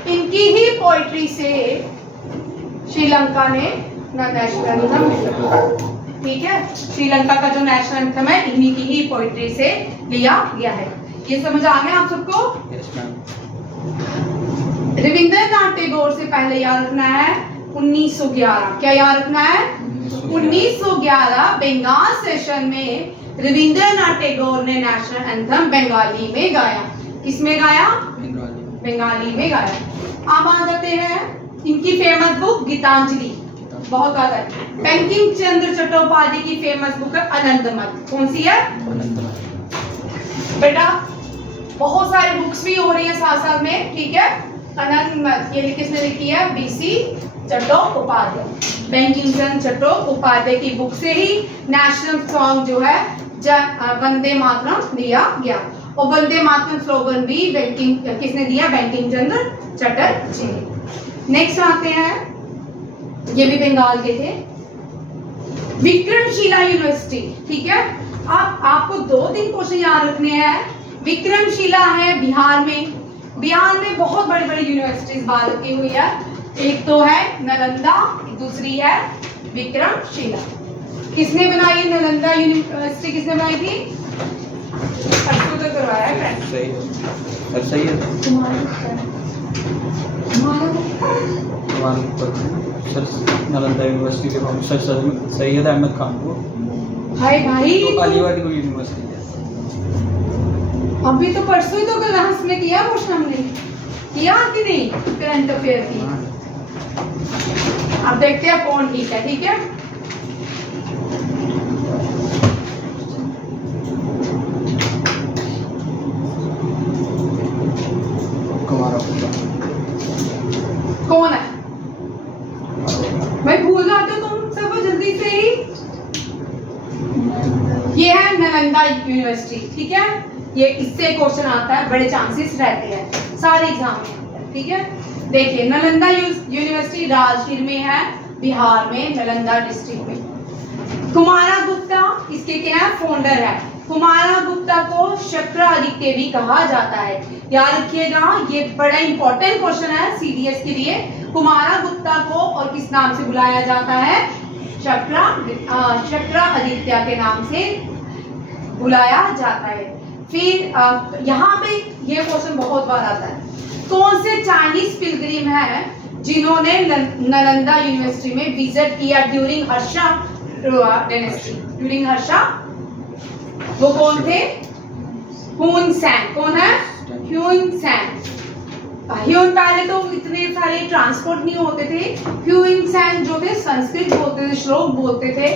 इनकी ही पोइट्री से श्रीलंका ने नेशनल एंथम लिखा, ठीक है। श्रीलंका का जो नेशनल एंथम है इन्हीं की ही पोइट्री से लिया गया है। ये समझ आ गया आप सबको? Yes ma'am. रविंद्रनाथ टैगोर से पहले याद रखना है 1911। क्या याद रखना है? 1911 बंगाल सेशन में रविंद्रनाथ टैगोर ने नेशनल एंथम बंगाली में गाया। किसमें गाया? बंगाली में गाया। अब आ जाते हैं इनकी फेमस बुक गीतांजलि, बहुत ज्यादा है। बंकिम चंद्र चट्टोपाध्याय की फेमस बुक है आनंदमठ। कौन सी है? बेटा बहुत सारी बुक्स भी हो रही है साथ साथ में, ठीक है। आनंदमठ ये किसने लिखी है? बीसी चट्टोपाध्याय। बंकिम चंद्र चट्टोपाध्याय की बुक से ही नेशनल सॉन्ग जो है वंदे मातरम दिया गया। और वंदे मातरम स्लोगन भी किसने दिया? बंकिम चंद्र चटर्जी ने। नेक्स्ट आते हैं, ये भी बंगाल के थे, विक्रमशिला यूनिवर्सिटी, ठीक है। आपको 2-3 क्वेश्चन याद रखने हैं। विक्रमशिला है बिहार में। बिहार में बहुत बड़ी बड़ी यूनिवर्सिटीज भारत की हुई है। एक तो है नालंदा, दूसरी है विक्रमशिला। किसने बनाई नालंदा यूनिवर्सिटी? किसने बनाई थी? परसों तो करवाया है। सही है सर। नालंदा यूनिवर्सिटी के प्रोफेसर सैयद अहमद खान को। हाय भाई, तो अलीगढ़ की यूनिवर्सिटी है। अभी तो परसों ही तो क्लास में किया क्वेश्चन हमने, किया कि नहीं? करंट अफेयर की। अब देखते हैं कौन ठीक है, ठीक है। कौन है भाई? भूल जाते हो तुम सब जल्दी से ही। ये है नालंदा यूनिवर्सिटी, ठीक है। ये इससे क्वेश्चन आता है, बड़े चांसेस रहते हैं सारे एग्जाम में आता है, ठीक है। देखिए नालंदा यूनिवर्सिटी राजगीर में है, बिहार में, नालंदा डिस्ट्रिक्ट में। कुमारा गुप्ता इसके क्या है? फाउंडर है। कुमारा गुप्ता को शक्रादित्य भी कहा जाता है। याद रखिएगा, ये बड़ा इंपॉर्टेंट क्वेश्चन है सीडीएस के लिए। कुमारा गुप्ता को और किस नाम से बुलाया जाता है? शक्रादित्य के नाम से बुलाया जाता है। फिर यहाँ पे ये क्वेश्चन बहुत बार आता है, कौन से चाइनीज पिलग्रिम है जिन्होंने नालंदा यूनिवर्सिटी में विजिट किया during Harsha dynasty? During Harsha वो कौन थे? ह्यून सैंग। कौन है? ह्यून सैंग। ह्यून पहले तो इतने सारे ट्रांसपोर्ट नहीं होते थे। ह्यून सैंग जो थे संस्कृत बोलते थे, श्लोक बोलते थे।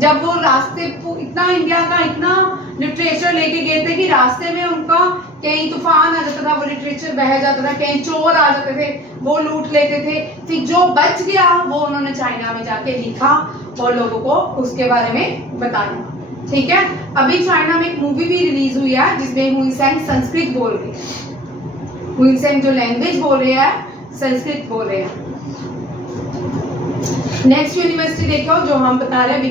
जब वो रास्ते इतना इंडिया का इतना लिटरेचर लेके गए थे कि रास्ते में उनका कहीं तूफान आ जाता था, वो लिटरेचर बह जाता था, कहीं चोर आ जाते थे, वो लूट लेते थे। फिर जो बच गया वो उन्होंने चाइना में जाके लिखा और लोगों को उसके बारे में बताया, ठीक है। अभी चाइना में एक मूवी भी रिलीज हुई है जिसमें ह्यून सैंग संस्कृत बोल रही है। ह्यून सैंग जो लैंग्वेज बोल रहे हैं संस्कृत बोल रहे हैं। नेक्स्ट यूनिवर्सिटी देखो जो हम बता रहे हैं,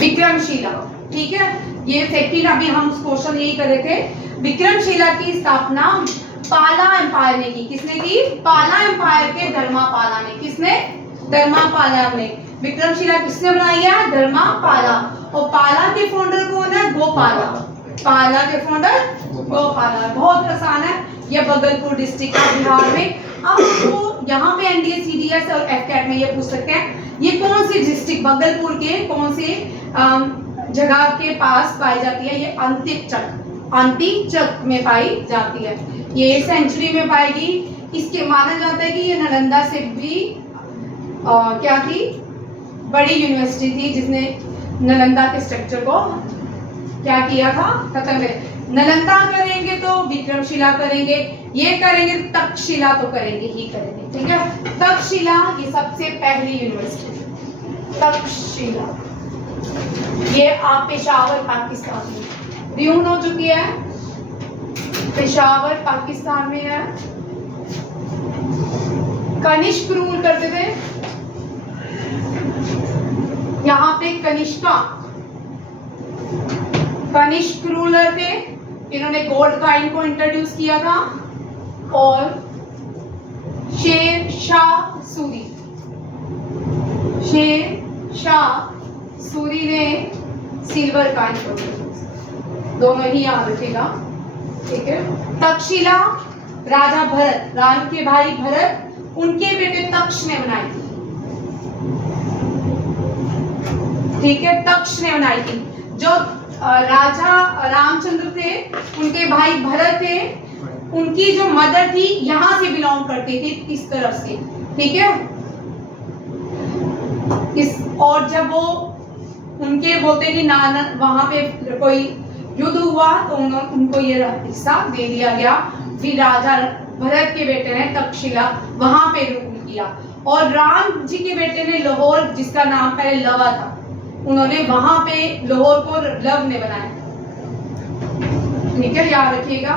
विक्रमशिला, ठीक है। ये सेकंड अभी हम क्वेश्चन यही कर रहे थे। विक्रमशिला की स्थापना पाला एम्पायर ने की। किसने की? पाला एम्पायर के धर्मापाला ने। किसने? धर्मापाला ने। विक्रमशिला किसने बनाई है? धर्मापाला। और पाला के फाउंडर कौन है? गोपाला। पाला के फाउंडर गोपाला। बहुत आसान है, ये बगलपुर डिस्ट्रिक्ट का बिहार में। अब तो यहाँ पे एनडीए सीडीएस और एफकैट में ये पूछ सकते हैं ये कौन सी डिस्ट्रिक्ट बगलपुर के कौन से जगह के पास पाई जाती है? ये अंतिचक में पाई जाती है। ये सेंचुरी में पाएगी। इसके माना जाता है कि ये नालंदा से भी क्या थी? बड़ी यूनिवर्सिटी थी जिसने नालंदा के स्ट्रक्चर को क्या किया था? खत्म कर। नालंदा करेंगे तो विक्रमशिला करेंगे, ये करेंगे तक्षशिला तो करेंगे ही करेंगे। ठीक है, तक्षशिला ये सबसे पहली यूनिवर्सिटी। तक्षशिला ये आप पेशावर पाकिस्तान में रियून हो चुकी है। पेशावर पाकिस्तान में है। कनिष्क रूल करते थे यहाँ पे। कनिष्क रूलर थे, इन्होंने गोल्ड कॉइन को इंट्रोड्यूस किया था। और शेर शाह सूरी ने सिल्वर कॉइन को, दोनों ही याद रखेगा। ठीक है, तक्षशिला राजा भरत, राम के भाई भरत, उनके बेटे तक्ष ने बनाई थी। ठीक है, तक्ष ने बनाई थी। जो राजा रामचंद्र थे उनके भाई भरत थे, उनकी जो मदर थी यहाँ से बिलोंग करती थी, इस तरफ से। ठीक है, और जब वो उनके बोलते कि नाना वहां पे कोई युद्ध हुआ तो उनको ये हिस्सा दे दिया गया। फिर राजा भरत के बेटे ने तक्षशिला वहां पे रूल किया। और राम जी के बेटे ने लाहौर, जिसका नाम पहले लवा था, उन्होंने वहां पे लाहौर को लव ने बनाया। ठीक है, याद रखिएगा।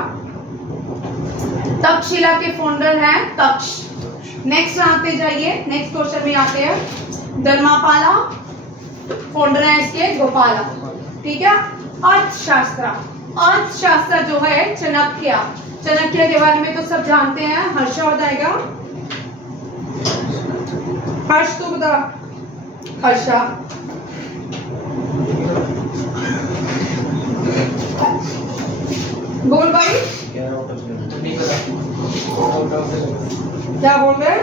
तक्षशिला के फाउंडर हैं तक्ष। नेक्स्ट आते जाइए, नेक्स्ट क्वेश्चन में आते हैं। धर्मापाला फाउंडर है इसके गोपाला। ठीक है, अर्थशास्त्र जो है चाणक्य के बारे में तो सब जानते हैं। हर्षा बताएगा। हर्ष तो बता। हर्षा बोल भाई, क्या बोल रहे हैं?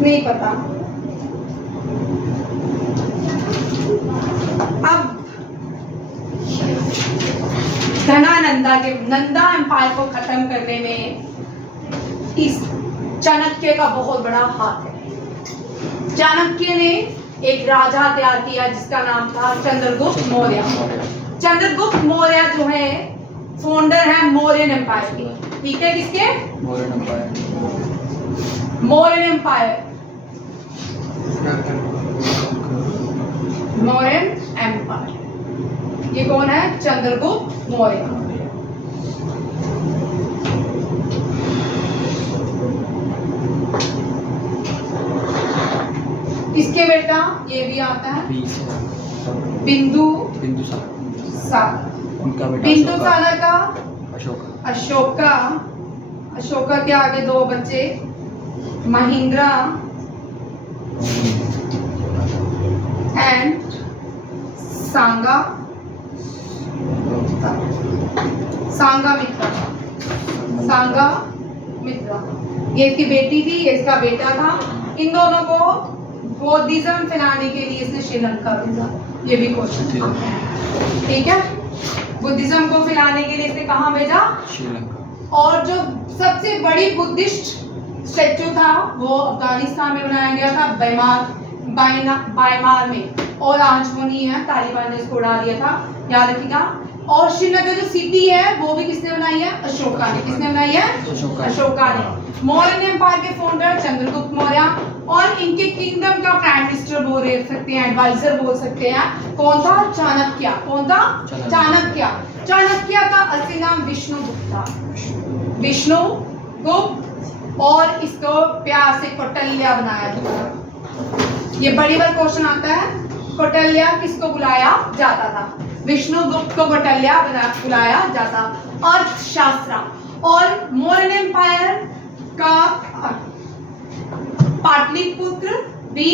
नहीं पता। अब नंदा एम्पायर को खत्म करने में इस चाणक्य का बहुत बड़ा हाथ है। चाणक्य ने एक राजा तैयार किया जिसका नाम था चंद्रगुप्त मौर्य। चंद्रगुप्त मौर्य जो है फाउंडर है मौर्यन एम्पायर के। ठीक है, किसके? मौर्यन एम्पायर। ये कौन है? चंद्रगुप्त मौर्य। इसके बेटा ये भी आता है बिंदुसार। उनका बेटा बिंदुसार का अशोका। अशोका के आगे दो बच्चे महिंद्रा एंड सांगामित्रा। ये इसकी बेटी थी, ये इसका बेटा था। इन दोनों को बौद्धिज्म फैलाने के लिए इसने श्रीलंका भेजा। ये भी क्वेश्चन। ठीक है, बुद्धिज्म को फैलाने के लिए इसने कहाँ भेजा? श्रीलंका। और जो सबसे बड़ी बुद्धिस्ट स्टैचू था वो अफगानिस्तान में बनाया गया था, बायमार में। और आज वो नहीं है, तालिबान ने इसको उड़ा दिया था, याद रखिएगा। और श्रीनगर जो सिटी है वो भी किसने बनाई है? अशोका ने। किसने बनाई है? अशोका ने। मौर्यन एम्पायर के फाउंडर चंद्रगुप्त मौर्य। और इनके किंगडम का प्राइम मिनिस्टर बोल सकते हैं, एडवाइजर बोल सकते हैं। कौन था? चाणक्य। कौन था? चाणक्य। चाणक्य का असली नाम विष्णुगुप्त था। विष्णुगुप्त। और इसको प्यार से कौटिल्य बनाया था। ये बड़ी बार क्वेश्चन आता है। कौटिल्य किसको बुलाया जाता था? विष्णुगुप्त को कौटिल्य बुलाया जाता। अर्थशास्त्र। और मौर्यन एम्पायर का पाटलिपुत्र भी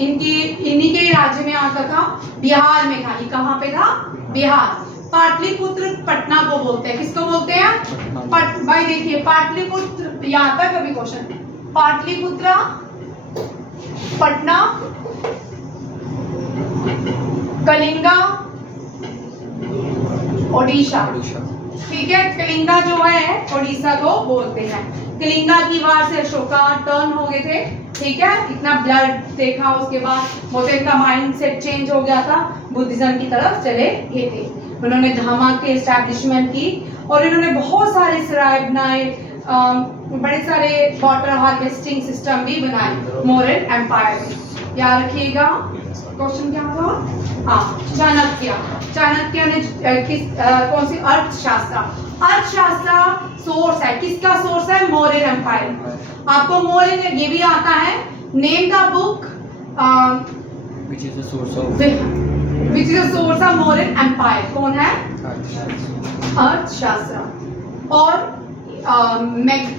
इन्हीं के राज्य में आता था, बिहार में था। ये कहाँ पे था? बिहार। पाटलिपुत्र पटना को बोलते हैं, किसको बोलते हैं? भाई देखिए पाटलिपुत्र, यहाँ तक कभी क्वेश्चन, पाटलिपुत्र, पटना, कलिंगा, ओडिशा। ठीक है, कलिंगा जो है ओडिशा को बोलते हैं। कलिंगा की वार से अशोका टर्न हो गए थे। ठीक है, इतना ब्लड देखा, उसके बाद बहुत इनका माइंड सेट चेंज हो गया था, बुद्धिज्म की तरफ चले गए थे। उन्होंने धर्म के एस्टैब्लिशमेंट की और इन्होंने बहुत सारे सराय बनाए, बड़े सारे वाटर हार्वेस्टिंग सिस्टम भी बनाए मौर्य एम्पायर में। याद रखिएगा क्वेश्चन क्या था? हाँ, चाणक्य ने कौन सी अर्थशास्त्र सोर्स है, किसका सोर्स है? मौर्य एम्पायर। आपको मौर्य ये भी आता है, name the book which is the source of Maurya empire. कौन है? अर्थशास्त्र। और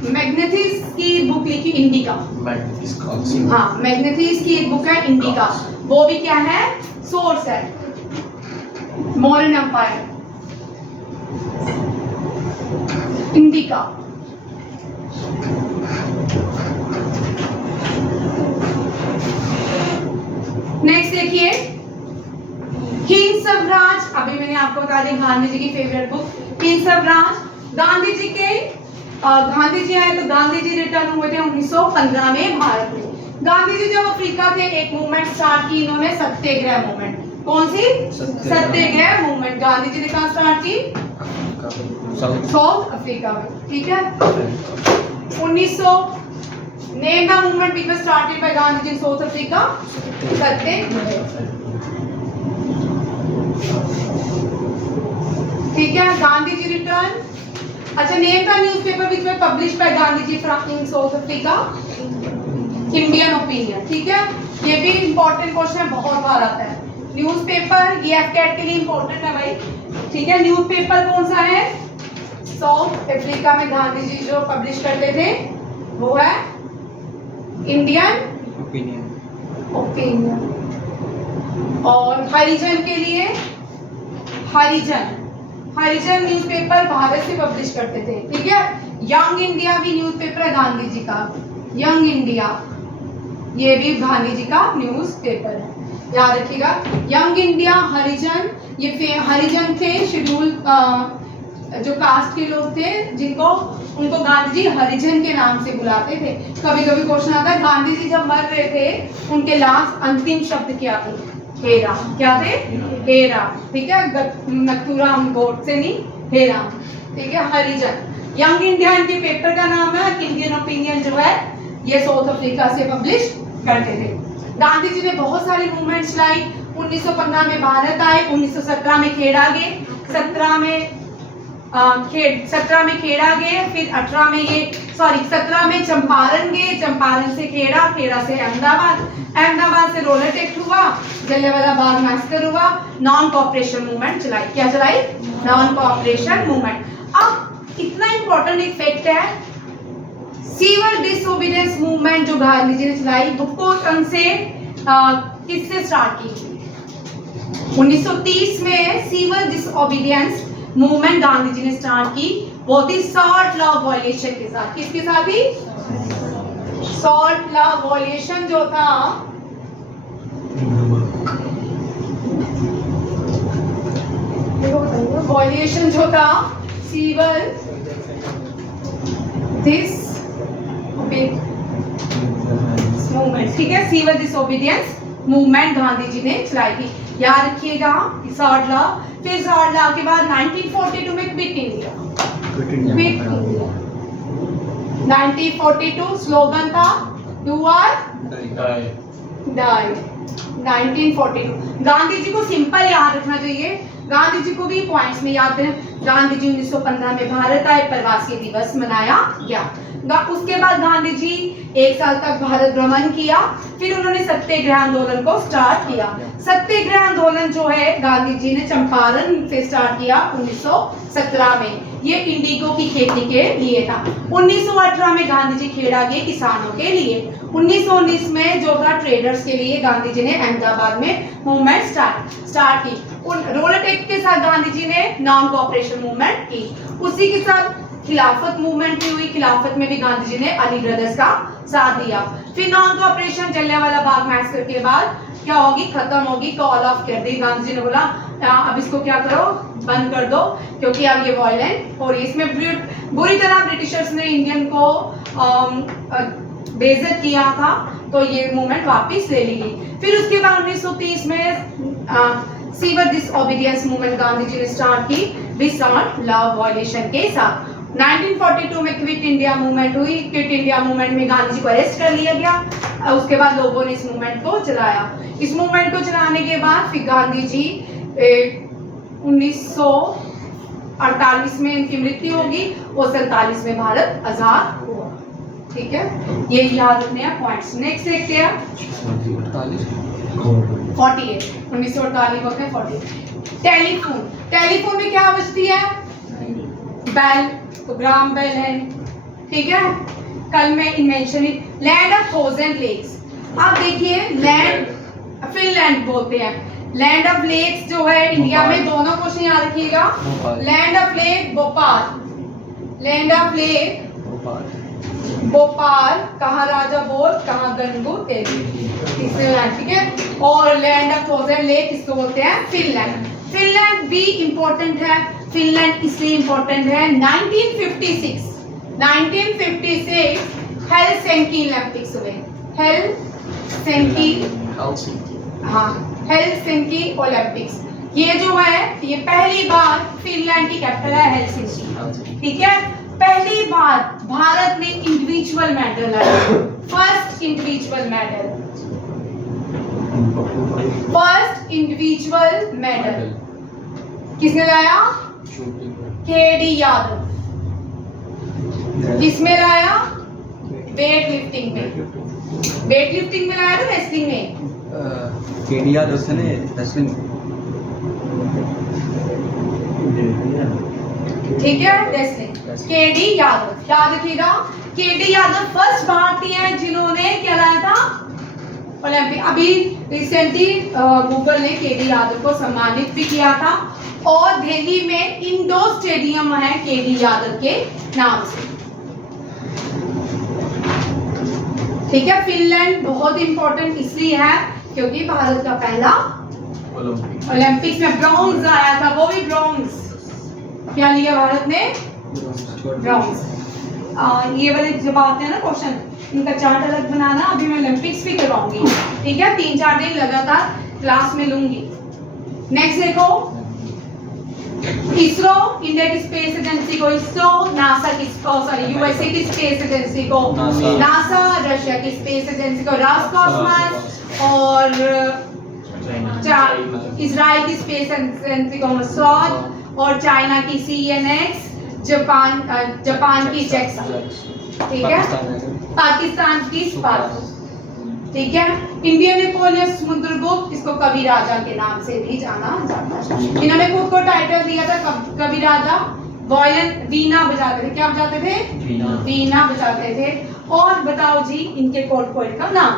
मैग्नेथिस की बुक लिखी, इंडिका। हाँ, मैग्नेथिस की एक बुक है इंडिका, वो भी क्या है? सोर्स है, मौर्य एम्पायर, इंडिका। नेक्स्ट देखिए, हिंद स्वराज। अभी मैंने आपको बता दी गांधी जी की फेवरेट बुक हिंद स्वराज। गांधी जी आए तो गांधी जी रिटर्न हुए थे 1915 में भारत में। गांधी जी जब अफ्रीका थे, एक मूवमेंट स्टार्ट की इन्होंने, सत्याग्रह मूवमेंट। कौन सी? सत्याग्रह मूवमेंट। गांधी जी ने कहाँ स्टार्ट की? साउथ अफ्रीका में। ठीक है, 1900 name the movement which was started by Gandhi ji in South Africa. Satyagraha. ठीक है, गांधी जी रिटर्न। अच्छा, name the newspaper which was published by Gandhi ji from in South Africa. Indian Opinion. ठीक है, ये भी इंपॉर्टेंट क्वेश्चन है, बहुत बार आता है। न्यूज़पेपर ये एफकेट के लिए इंपॉर्टेंट है भाई। ठीक है, न्यूज़पेपर कौन सा है? साउथ अफ्रीका में गांधी जी जो पब्लिश करते थे वो है इंडियन ओपिनियन। और हरिजन के लिए हरिजन न्यूज़पेपर भारत से पब्लिश करते थे। ठीक है, यंग इंडिया भी न्यूज़पेपर है गांधी जी का, यंग इंडिया, ये भी गांधी जी का न्यूज़पेपर है, याद रखिएगा। यंग इंडिया, हरिजन, ये हरिजन थे शेड्यूल जो कास्ट के लोग थे, उनको गांधी जी हरिजन के नाम से बुलाते थे। कभी कभी क्वेश्चन आता है, गांधी जी जब मर रहे थे उनके लास्ट अंतिम शब्द क्या थे? हेरा। क्या थे? हेरा। ठीक है, नथुराम गोडसे नहीं, हेरा। ठीक है, हरिजन। यंग इंडिया इनके पेपर का नाम है। इंडियन ओपिनियन जो है ये साउथ अफ्रीका से पब्लिश करते थे। गांधी जी ने बहुत सारी मूवमेंट्स लाई। 1915 में भारत आए, 1917 में खेड़ा गए, 17 में खेड़ा गए, फिर 17 में चंपारण गए, चंपारण से खेड़ा से अहमदाबाद से रोलर टेक्ट हुआ, जलियांवाला बाग मैसेकर हुआ, नॉन कॉपरेशन मूवमेंट चलाई। क्या चलाई? Non cooperation movement. अब इतना इंपॉर्टेंट एक फैक्ट है, सिविल डिसोबीडियंस मूवमेंट जो गांधी जी ने चलाई, वो से किससे स्टार्ट की? 1930 में civil disobedience movement Gandhi ji ने स्टार्ट की, बहुत ही सॉल्ट लॉ वॉयलेशन के साथ। किसके साथ ही? सॉल्ट लॉ वॉयलेशन जो था, वॉयलेशन जो था सिविल मूवमेंट। ठीक है, civil disobedience movement Gandhi ji ने चलाई थी, याद रखिएगा। सॉल्ट लॉ, फिर सॉल्ट लॉ के बाद 1942 में क्विट इंडिया। 1942 स्लोगन था डू और डाई। 1942 गांधी जी को सिंपल याद रखना चाहिए, गांधी जी को भी पॉइंट्स में याद है। गांधी जी 1915 में भारत आए, प्रवासी दिवस मनाया गया। उसके बाद गांधी जी 1 साल तक भारत भ्रमण किया, फिर उन्होंने सत्याग्रह आंदोलन को स्टार्ट किया। सत्याग्रह आंदोलन जो है गांधी जी ने चंपारण से स्टार्ट किया 1917 में। ये इंडिगो की खेती के लिए था। 1918 में गांधी जी खेड़ा गए किसानों के लिए। 1919 में जो था ट्रेडर्स के लिए गांधी जी ने अहमदाबाद में मूवमेंट स्टार्ट की। रोलर टेक के साथ गांधी जी ने नॉन कोऑपरेशन मूवमेंट की। उसी के साथ खिलाफत मूवमेंट भी हुई। खिलाफत में भी गांधी जी ने अली ब्रदर्स का साथ दिया। फिर non cooperation Jallianwala Bagh massacre के बाद क्या होगी, खत्म होगी, कॉल ऑफ कर दी। गांधी जी ने बोला अब इसको क्या करो, बंद कर दो, क्योंकि अब ये वायलेंट हो रही है। इसमें बुरी तरह ब्रिटिशर्स ने इंडियन को बेइज्जत किया था, तो ये मूवमेंट वापस ले ली गई। फिर उसके बाद 1930 में civil disobedience movement Gandhi ji ने स्टार्ट की विदाउट लॉ वायलेशन के साथ। 1942 में क्विट इंडिया मूवमेंट हुई। क्विट इंडिया मूवमेंट में गांधी जी को अरेस्ट कर लिया गया। उसके बाद लोगों ने इस मूवमेंट को चलाया। इस मूवमेंट को चलाने के बाद फिर गांधी जी 1948 में इनकी मृत्यु होगी और 47 में भारत आजाद हुआ। ठीक है, ये याद रखने हैं पॉइंट्स। नेक्स्ट देखते हैं 48 1948 वक्त में 48। टेलीफोन, टेलीफोन में क्या बजती है, बेल, तो ग्राम बेल है। ठीक है, कल में invention land of thousand lakes. अब देखिए लैंड फिनलैंड बोलते हैं। लैंड ऑफ लेक्स जो है इंडिया में, दोनों क्वेश्चन याद रखिएगा। Land of lake Bhopal, land of lake Bhopal, कहाँ राजा बोल, कहाँ गंगू तेली, तीसरे लैंड। ठीक है, और लैंड ऑफ थाउजेंड लेक इसको बोलते हैं फिनलैंड। फिनलैंड भी इंपॉर्टेंट है। फिनलैंड इसलिए इंपॉर्टेंट है 1956 हेलसिंकी ओलंपिक्स हुए। हेलसिंकी ओलंपिक्स, ये जो है ये पहली बार फिनलैंड की कैपिटल है हेलसिंकी। ठीक है, पहली बार भारत ने इंडिविजुअल मेडल लाया। फर्स्ट इंडिविजुअल मेडल किसने लाया, केडी यादव। किसमें लाया, वेट लिफ्टिंग में लाया था, रेसलिंग में केडी यादव से ने रेसलिंग। ठीक है, रेसलिंग केडी यादव याद रखिएगा। केडी यादव फर्स्ट भारतीय हैं जिन्होंने क्या लाया था, ओलंपिक। अभी रिसेंटली गूगल ने केडी यादव को सम्मानित भी किया था और दिल्ली में इंडोर स्टेडियम है केडी यादव के नाम से। ठीक है, फिनलैंड बहुत इंपॉर्टेंट इसलिए है क्योंकि भारत का पहला ओलंपिक्स में ब्रॉन्ज आया था, वो भी ब्रॉन्ज। क्या लिया भारत ने, ब्रॉन्ज। ये वाले जब आते हैं ना क्वेश्चन, इनका चार्ट अलग बनाना। अभी मैं ओलंपिक्स भी करवाऊंगी। ठीक है, 3-4 दिन लगातार क्लास में लूंगी। नेक्स्ट देखो, इसरो, इंडिया की स्पेस एजेंसी को इसरो, नासा की यूएसए की स्पेस एजेंसी को नासा, रशिया की स्पेस एजेंसी को रॉसकॉस्मोस और इजराइल की स्पेस एजेंसी को मसौद और चाइना की CNX, जापान की JAXA। ठीक है, पाकिस्तान की स्पार्को। ठीक है, इंडियन नेपोलियन समुद्रगुप्त, इसको कवि राजा के नाम से भी जाना जाता है। इन्होंने खुद को टाइटल दिया था कवि राजा। वायलिन, वीणा बजाते थे। क्या बजाते थे, वीणा बजाते थे। और बताओ जी इनके कोर्ट पोएट का नाम।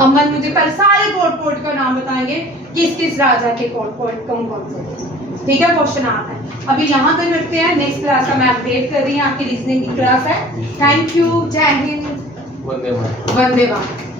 अमन मुझे कल सारे कोर्ट पोएट का नाम बताएंगे, किस किस राजा के कोर्ट पोएट कौन कौन से। ठीक है, क्वेश्चन आता है। अभी यहाँ तक रखते हैं, नेक्स्ट क्लास का मैं अपडेट कर रही हूँ, आपकी रीजनिंग की क्लास है। थैंक यू, जय हिंद, वंदे मातरम।